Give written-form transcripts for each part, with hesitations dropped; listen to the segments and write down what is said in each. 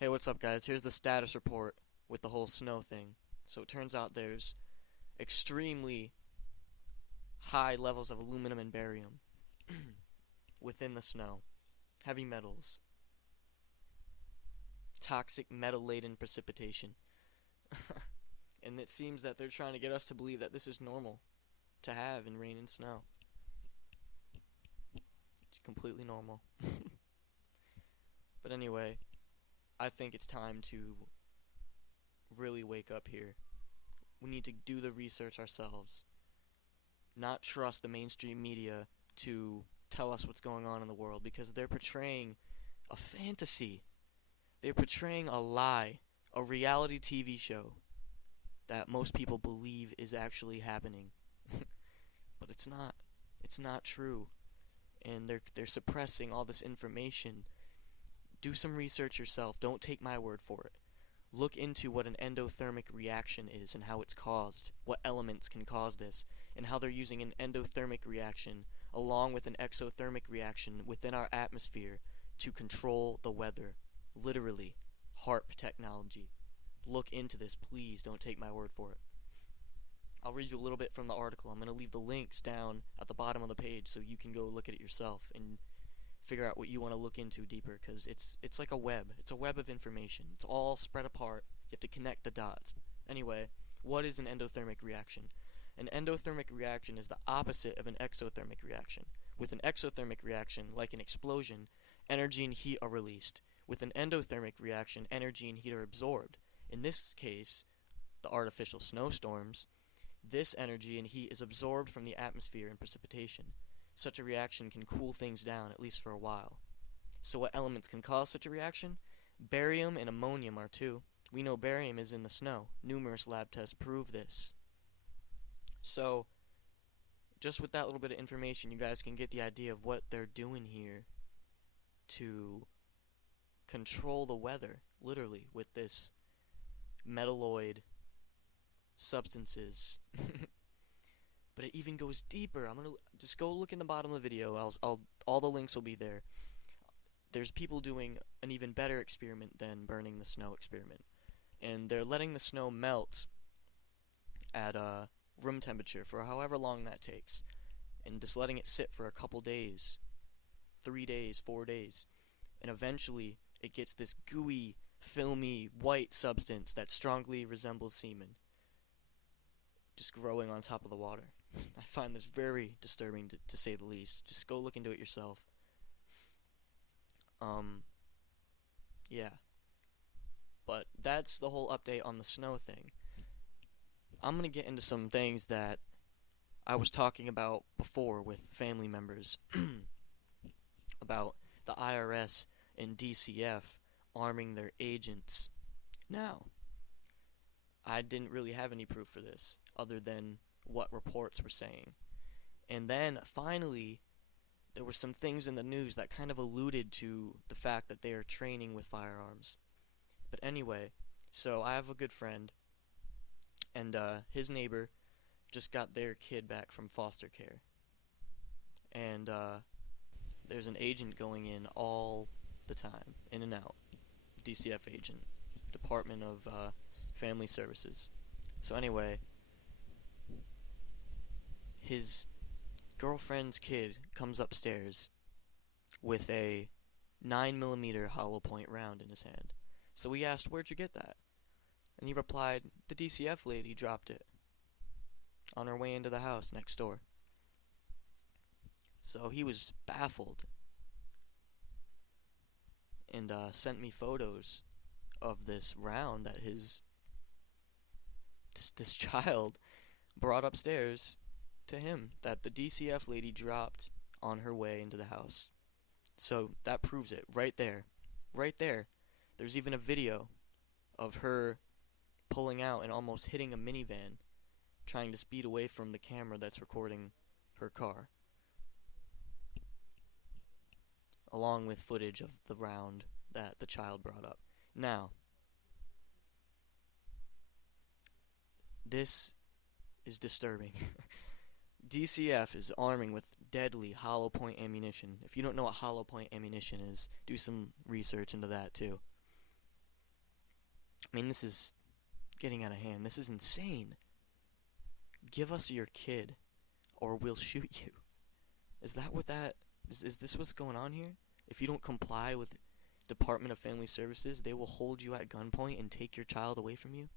Hey, what's up, guys? Here's the status report with the whole snow thing. So it turns out there's extremely high levels of aluminum and barium within the snow, heavy metals, toxic metal-laden precipitation. And it seems that they're trying to get us to believe that this is normal to have in rain and snow. It's completely normal. But anyway, I think it's time to really wake up here. We need to do the research ourselves, not trust the mainstream media to tell us what's going on in the world, because they're portraying a fantasy. They're portraying a lie, a reality TV show that most people believe is actually happening. But it's not. It's not true. And they're suppressing all this information. Do some research yourself. Don't take my word for it. Look into what an endothermic reaction is and how it's caused, what elements can cause this, and how they're using an endothermic reaction along with an exothermic reaction within our atmosphere to control the weather. Literally, HARP technology. Look into this, please. Don't take my word for it. I'll read you a little bit from the article. I'm going to leave the links down at the bottom of the page so you can go look at it yourself and figure out what you want to look into deeper, because it's like a web. It's a web of information. It's all spread apart. You have to connect the dots. Anyway, what is an endothermic reaction? An endothermic reaction is the opposite of an exothermic reaction. With an exothermic reaction, like an explosion, energy and heat are released. With an endothermic reaction, energy and heat are absorbed. In this case, the artificial snowstorms, this energy and heat is absorbed from the atmosphere in precipitation. Such a reaction can cool things down, at least for a while. So what elements can cause such a reaction? Barium and ammonium are two. We know barium is in the snow. Numerous lab tests prove this. So, just with that little bit of information, you guys can get the idea of what they're doing here to control the weather, literally, with this metalloid substances. But it even goes deeper. I'm gonna just go look in the bottom of the video. All the links will be there. There's people doing an even better experiment than burning the snow experiment, and they're letting the snow melt at room temperature for however long that takes, and just letting it sit for a couple days, 3 days, 4 days, and eventually it gets this gooey, filmy, white substance that strongly resembles semen, just growing on top of the water. I find this very disturbing, to say the least. Just go look into it yourself. Yeah. But that's the whole update on the snow thing. I'm gonna get into some things that I was talking about before with family members about the IRS and DCF arming their agents. Now, I didn't really have any proof for this other than what reports were saying. And then finally, there were some things in the news that kind of alluded to the fact that they are training with firearms. But anyway, so I have a good friend, and his neighbor just got their kid back from foster care. And there's an agent going in all the time, in and out. DCF agent, Department of Family Services. So anyway, his girlfriend's kid comes upstairs with a 9mm hollow point round in his hand. So we asked, "Where'd you get that?" And he replied, "The DCF lady dropped it on her way into the house next door." So he was baffled and sent me photos of this round that this child brought upstairs to him, that the DCF lady dropped on her way into the house. So that proves it right there. Right there. There's even a video of her pulling out and almost hitting a minivan, trying to speed away from the camera that's recording her car, along with footage of the round that the child brought up. Now, this is disturbing. DCF is arming with deadly hollow point ammunition. If you don't know what hollow point ammunition is, do some research into that too. I mean, this is getting out of hand. This is insane. Give us your kid, or we'll shoot you. Is that what that is this what's going on here? If you don't comply with Department of Family Services, they will hold you at gunpoint and take your child away from you?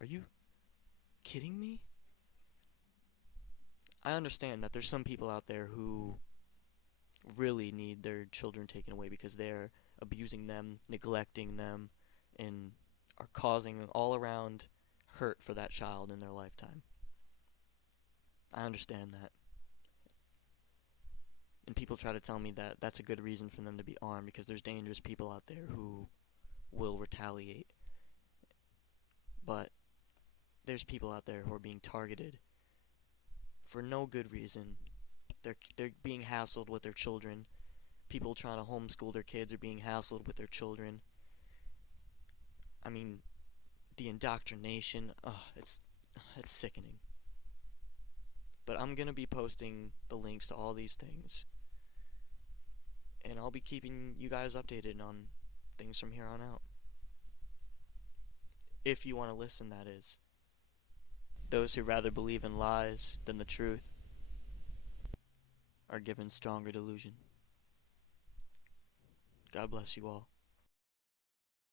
Are you kidding me? I understand that there's some people out there who really need their children taken away because they're abusing them, neglecting them, and are causing all around hurt for that child in their lifetime. I understand that. And people try to tell me that that's a good reason for them to be armed because there's dangerous people out there who will retaliate. But there's people out there who are being targeted for no good reason. They're being hassled with their children. People trying to homeschool their kids are being hassled with their children. I mean, the indoctrination, it's sickening. But I'm gonna be posting the links to all these things, and I'll be keeping you guys updated on things from here on out. If you want to listen, that is. Those who rather believe in lies than the truth are given stronger delusion. God bless you all.